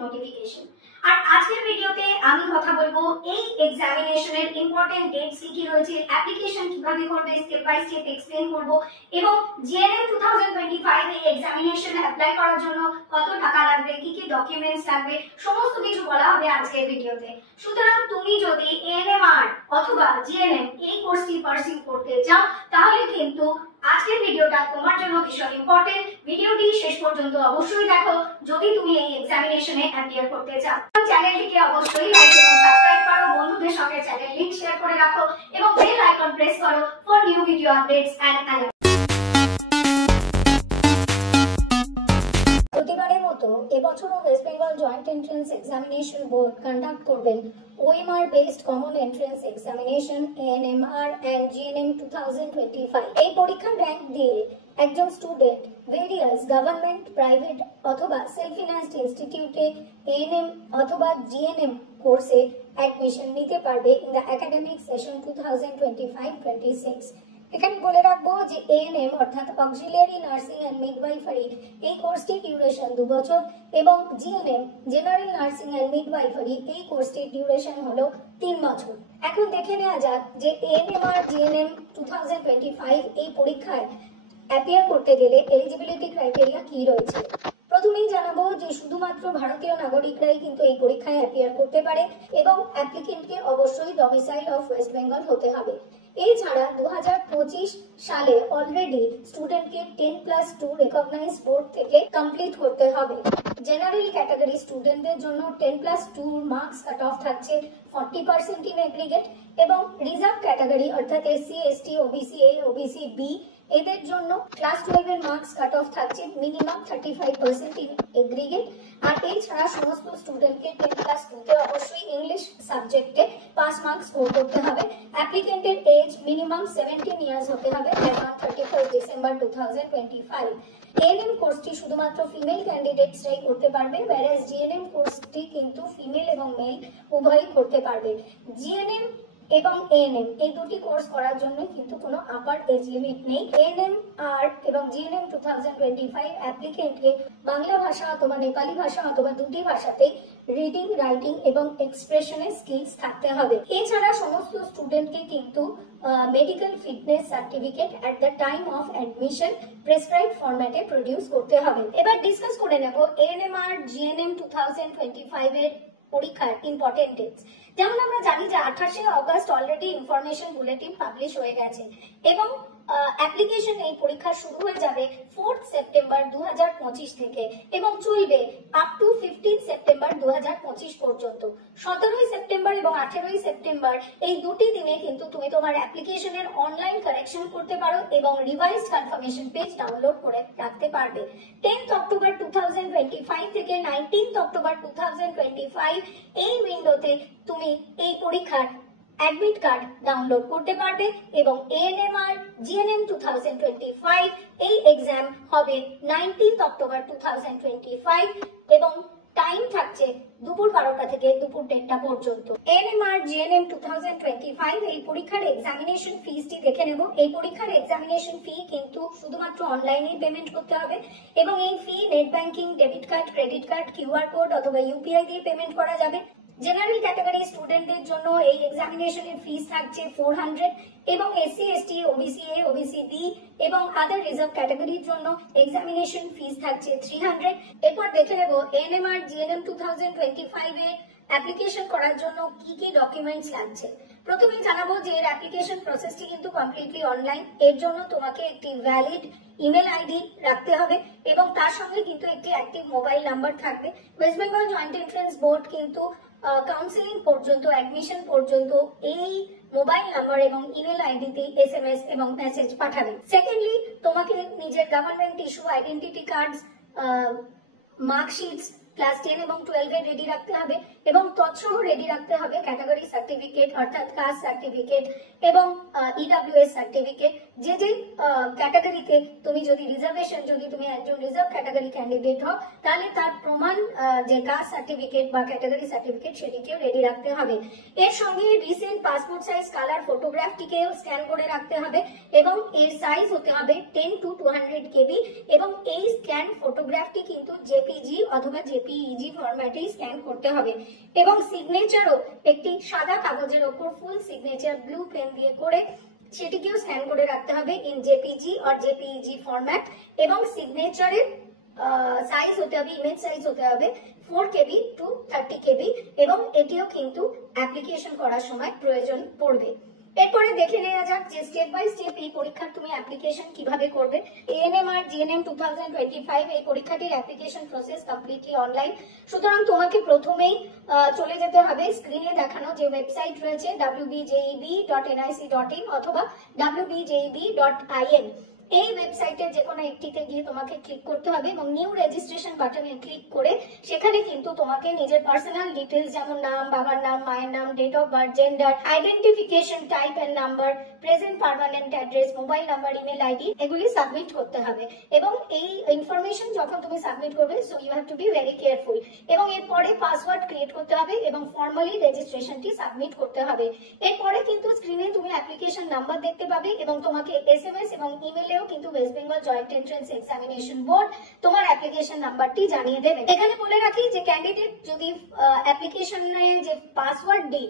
Notification. আর আজকের ভিডিওতে আমি কথা বলবো এই এক্সামিনেশনের ইম্পর্টেন্ট ডেটস কি রয়েছে, অ্যাপ্লিকেশন কিভাবে করবে স্টেপ বাই স্টেপ এক্সপ্লেইন করব, এবং জিএনএম 2025 এই এক্সামিনেশন অ্যাপ্লাই করার জন্য কত টাকা লাগবে, কি কি ডকুমেন্টস লাগবে, সমস্ত কিছু বলা হবে আজকের ভিডিওতে। সুতরাং তুমি যদি এএনএমআর অথবা জিএনএম এই কোর্সটি পারসিউ করতে চাও তাহলে কিন্তু আজকের ভিডিওটা তোমার জন্য ভীষণ ইম্পর্টেন্ট। ভিডিওটি শেষ পর্যন্ত অবশ্যই দেখো যদি তুমি এই এক্সামিনেশনে অ্যাপিয়ার করতে চাও। চ্যানেলটিকে অবশ্যই লাইক এবং সাবস্ক্রাইব করো, বন্ধুদের সঙ্গে চ্যানেল লিংক শেয়ার করে রাখো এবং বেল আইকন প্রেস করো for new video updates and alert. প্রতিবারের মতো এবছরও West Bengal joint entrance examination board conduct করবেন OMR based common entrance examination ANMR and GNM 2025। এই পরীক্ষার র্যাঙ্ক দিয়ে একজন স্টুডেন্ট ভেরিয়াস গভর্নমেন্ট, প্রাইভেট অথবা সেলফ ফিন্যান্সড ইনস্টিটিউটে ANM অথবা GNM কোর্সে অ্যাডমিশন নিতে পারবে ইন দ্য একাডেমিক সেশন 2025-26। এখানে বলে রাখবো যে ANM অর্থাৎ অক্সিলিয়ারি নার্সিং এন্ড মিডওয়াইফারি এই কোর্সটির ডিউরেশন 2 বছর এবং GNM general nursing and midwifery এই কোর্সটির ডিউরেশন হলো 3 বছর। এখন দেখে নেওয়া যাক যে ANMR GNM 2025 এই পরীক্ষায় অ্যাপিয়ার করতে গেলে এলিজিবিলিটি ক্রাইটেরিয়া কি রয়েছে। প্রথমেই জানাবো যে শুধুমাত্র ভারতীয় নাগরিকরাই কিন্তু এই পরীক্ষায় অ্যাপিয়ার করতে পারে এবং অ্যাপ্লিকেন্টকে অবশ্যই ডমিসাইল অফ ওয়েস্ট বেঙ্গল হতে হবে। এছাড়া 2025 সালে অলরেডি স্টুডেন্টকে 10+2 রেকগনাইজড বোর্ড থেকে কমপ্লিট করতে হবে। জেনারেল ক্যাটাগরি স্টুডেন্টদের জন্য 10+2 মার্কস কাট অফ থাকছে 40% ইন এগ্রিগেট এবং রিজার্ভ ক্যাটাগরি অর্থাৎ SC ST OBC A OBC B এদের জন্য ক্লাস 12 এর মার্কস কাট অফ থাকছে মিনিমাম 35% ইন এগ্রিগেট। আর এছাড়া সমস্ত স্টুডেন্টকে 10+2 তে অবশ্যই ইংলিশ সাবজেক্টে পাস মার্কস স্কোর করতে হবে। অ্যাপ্লিকেন্টের এজ মিনিমাম 17 ইয়ার্স হতে হবে অ্যাজ অন 31 ডিসেম্বর 2025। ANM কোর্সটি শুধুমাত্র ফিমেল ক্যান্ডিডেটসরাই করতে পারবে, whereas GNM কোর্সটি কিন্তু ফিমেল এবং মেল উভয়ই করতে পারবে। GNM এবং ANM এই দুটি কোর্স করার জন্য কিন্তু কোনো আপার এজ লিমিট নেই। ANMR এবং GNM 2025 অ্যাপ্লিকেন্টকে বাংলা ভাষা অথবা নেপালি ভাষা অথবা দুটি ভাষাতেই রিডিং, রাইটিং এবং এক্সপ্রেশনের স্কিলস থাকতে হবে। এছাড়া সমস্ত স্টুডেন্টকে কিন্তু medical fitness certificate at the time of admission prescribed ফরম্যাটে প্রডিউস করতে হবে। এবার ডিসকাস করে নেব ANMR GNM 2025 এর পরীক্ষার ইম্পর্টেন্ট ডেটস। যেমন আমরা জানি যে 28 August already information bulletin publish হয়ে গেছে এবং অ্যাপ্লিকেশন এই পরীক্ষা শুরু হয়ে যাবে 4 সেপ্টেম্বর 2025 থেকে এবং চলবে আপ টু 15 সেপ্টেম্বর 2025 পর্যন্ত। 17 সেপ্টেম্বর এবং 18 সেপ্টেম্বর এই দুটি দিনে কিন্তু তুমি তোমার অ্যাপ্লিকেশনের অনলাইন কারেকশন করতে পারো এবং রিভাইজড কনফার্মেশন পেজ ডাউনলোড করে রাখতে পারবে। 10 অক্টোবর 2025 থেকে 19 অক্টোবর 2025 এই উইন্ডোতে তুমি এই পরীক্ষার অ্যাডমিট কার্ড ডাউনলোড করতে পারবে এবং ANMR GNM 2025 এই এক্সাম হবে 19 অক্টোবর 2025 এবং টাইম থাকছে দুপুর 12টা থেকে দুপুর 1টা পর্যন্ত। ANMR GNM 2025 এই পরীক্ষার এক্সামিনেশন ফিসটি দেখে নেব। এই পরীক্ষার এক্সামিনেশন ফি কিন্তু শুধুমাত্র অনলাইনেই পেমেন্ট করতে হবে এবং এই fee net banking, debit card, credit card, QR code অথবা UPI দিয়ে পেমেন্ট করা যাবে। জেনারেল ক্যাটাগরি স্টুডেন্টদের জন্য এই এক্সামিনেশনের ফিস থাকছে 400 এবং SC ST OBC A OBC B এবং আদার রিজার্ভ ক্যাটাগরির জন্য এক্সামিনেশন ফিস থাকছে 300। এরপর দেখে নেব ANMR GNM 2025 এর অ্যাপ্লিকেশন করার জন্য কি কি ডকুমেন্টস লাগছে। প্রথমেই জানাবো যে এর অ্যাপ্লিকেশন প্রসেসটি কিন্তু কমপ্লিটলি অনলাইন। এর জন্য তোমাকে একটি ভ্যালিড ইমেল আইডি রাখতে হবে এবং তার সঙ্গে কিন্তু একটি অ্যাক্টিভ মোবাইল নাম্বার থাকবে। West Bengal joint entrance board কিন্তু কাউন্সেলিং পর্যন্ত, অ্যাডমিশন পর্যন্ত এই মোবাইল নাম্বার এবং ইমেল আইডিতে SMS এবং মেসেজ পাঠাবে। সেকেন্ডলি, তোমাকে নিজের government issue identity cards, marksheets class 10 এবং 12 এর রেডি রাখতে হবে এবং তৎসহ রেডি রাখতে হবে ক্যাটাগরি সার্টিফিকেট অর্থাৎ কাস্ট সার্টিফিকেট এবং EWS সার্টিফিকেট। যে যে ক্যাটাগরিতে তুমি যদি রিজার্ভেশন, যদি তুমি একজন রিজার্ভ ক্যাটাগরি ক্যান্ডিডেট হও তাহলে তার প্রমাণ যে কাস্ট সার্টিফিকেট বা ক্যাটাগরি সার্টিফিকেট সেটিকেও রেডি রাখতে হবে। এর সঙ্গে রিসেন্ট পাসপোর্ট সাইজ কালার ফটোগ্রাফটিকেও স্ক্যান করে রাখতে হবে এবং এর সাইজ হতে হবে 10 to 200 KB এবং এই স্ক্যান ফটোগ্রাফটি কিন্তু JPG অথবা জেপিইজি ফরম্যাটেই স্ক্যান করতে হবে এবং সিগনেচারও একটি সাদা কাগজের ওপর ফুল সিগনেচার ব্লু পেন দিয়ে করে সেটিকেও স্ক্যান করে রাখতে হবে in JPG or JPEG format এবং সিগনেচারের সাইজ হতে হবে, ইমেজ সাইজ হতে হবে 4 কেবি টু 30 কেবি এবং এটিও কিন্তু অ্যাপ্লিকেশন করার সময় প্রয়োজন পড়বে। এরপরে দেখে নেওয়া যাক যে স্টেপ বাই স্টেপ এই পরীক্ষার তুমি অ্যাপ্লিকেশন কিভাবে করবে। এএনএমআর জিএনএম 2025 এই পরীক্ষাটির অ্যাপ্লিকেশন প্রসেস কমপ্লিটলি অনলাইন। সুতরাং তোমাকে প্রথমেই চলে যেতে হবে স্ক্রিনে দেখানো যে ওয়েবসাইট রয়েছে wbjeb.nic.in অথবা wbjeb.in। এই ওয়েবসাইটে যে কোনো একটিতে গিয়ে তোমাকে ক্লিক করতে হবে এবং নিউ রেজিস্ট্রেশন বাটনে ক্লিক করে সেখানে কিন্তু তোমাকে নিজের পার্সোনাল ডিটেলস যেমন নাম, বাবার নাম, মায়ের নাম, date of birth, gender, identification type and number, present permanent address, mobile number, email ID এগুলি সাবমিট করতে হবে এবং এই ইনফরমেশন যখন তুমি সাবমিট করবে so you have to be very careful এবং এরপরে পাসওয়ার্ড ক্রিয়েট করতে হবে এবং ফর্মালি রেজিস্ট্রেশনটি সাবমিট করতে হবে। এরপরে কিন্তু স্ক্রিনে তুমি অ্যাপ্লিকেশন নাম্বার দেখতে পাবে এবং তোমাকে এসএমএস এবং ইমেলে কিন্তু West Bengal joint entrance examination board তোমার অ্যাপ্লিকেশন নাম্বারটি জানিয়ে দেবে। এখানে বলে রাখি যে ক্যান্ডিডেট যদি অ্যাপ্লিকেশনে যে পাসওয়ার্ডটি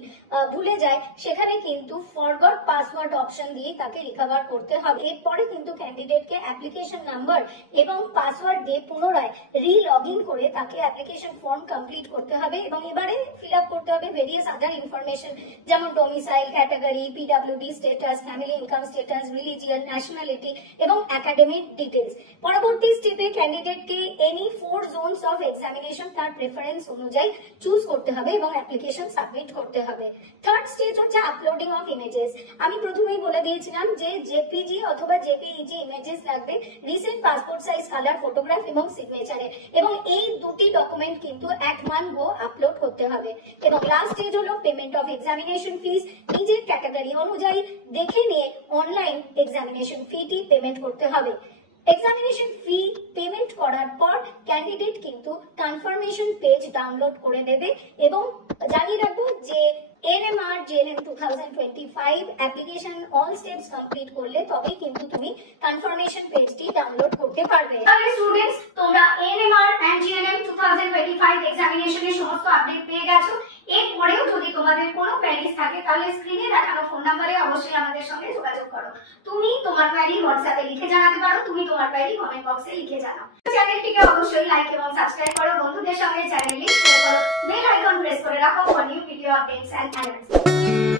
ভুলে যায় সেখানে কিন্তু ফরগট পাসওয়ার্ড অপশন দিয়ে তাকে রিকভার করতে হবে। এরপরে কিন্তু ক্যান্ডিডেটকে অ্যাপ্লিকেশন নাম্বার এবং পাসওয়ার্ড দিয়ে পুনরায় রি-লগ ইন করে তাকে অ্যাপ্লিকেশন ফর্ম কমপ্লিট করতে হবে এবং এবারে ফিল আপ করতে হবে ভেরিয়াস আদার ইনফরমেশন যেমন domicile, category, PWD status, family income status, religion, nationality এবং একাডেমিক ডিটেলস। পরবর্তী স্টেপে ক্যান্ডিডেটকে এনি 4 জোনস অফ এক্সামিনেশন তার প্রেফারেন্স অনুযায়ী চুজ করতে হবে এবং অ্যাপ্লিকেশন সাবমিট করতে হবে। থার্ড স্টেজ হচ্ছে আপলোডিং অফ ইমেজেস। আমি প্রথমেই বলে দিয়েছিলাম যে জেপিজি অথবা জেপিইজি ইমেজেস লাগবে, recent passport size colour photograph এবং সিগনেচারে এবং এই দুটি ডকুমেন্ট কিন্তু অ্যাট ওয়ান গো আপলোড করতে হবে। এবং লাস্ট স্টেজ হলো পেমেন্ট অফ এক্সামিনেশন ফিস। নিজের ক্যাটাগরি অনুযায়ী দেখে নিয়ে অনলাইন এক্সামিনেশন ফিটি পেমেন্ট করতে হবে। এক্সামিনেশন ফি পেমেন্ট করার পর ক্যান্ডিডেট কিন্তু কনফার্মেশন পেজ ডাউনলোড করে দেবে এবং জানিয়ে রাখবো যে NMR GNM 2025 application all steps complete করলে তবেই কিন্তু তুমি কনফার্মেশন পেজটি ডাউনলোড করতে পারবে। তাহলে স্টুডেন্টস তোমরা এনএমআর এন্ড জিএনএম 2025 এক্সামিনেশনের সমস্ত আপডেট পেয়ে গেছো। এরপরেও যদি তোমাদের কোনো কোয়েরিজ থাকে তাহলে স্ক্রিনে দেখানো ফোন নম্বরে অবশ্যই আমাদের সঙ্গে যোগাযোগ করো। তুমি তোমার কোয়েরি হোয়াটসঅ্যাপে লিখে জানাতে পারো, তুমি তোমার কোয়েরি কমেন্ট বক্সে লিখে জানাও। চ্যানেলটিকে অবশ্যই লাইক এবং সাবস্ক্রাইব করো, বন্ধুদের সঙ্গে চ্যানেল লিংক শেয়ার করো, বেল আইকন প্রেস করে রাখো for new video updates and alerts.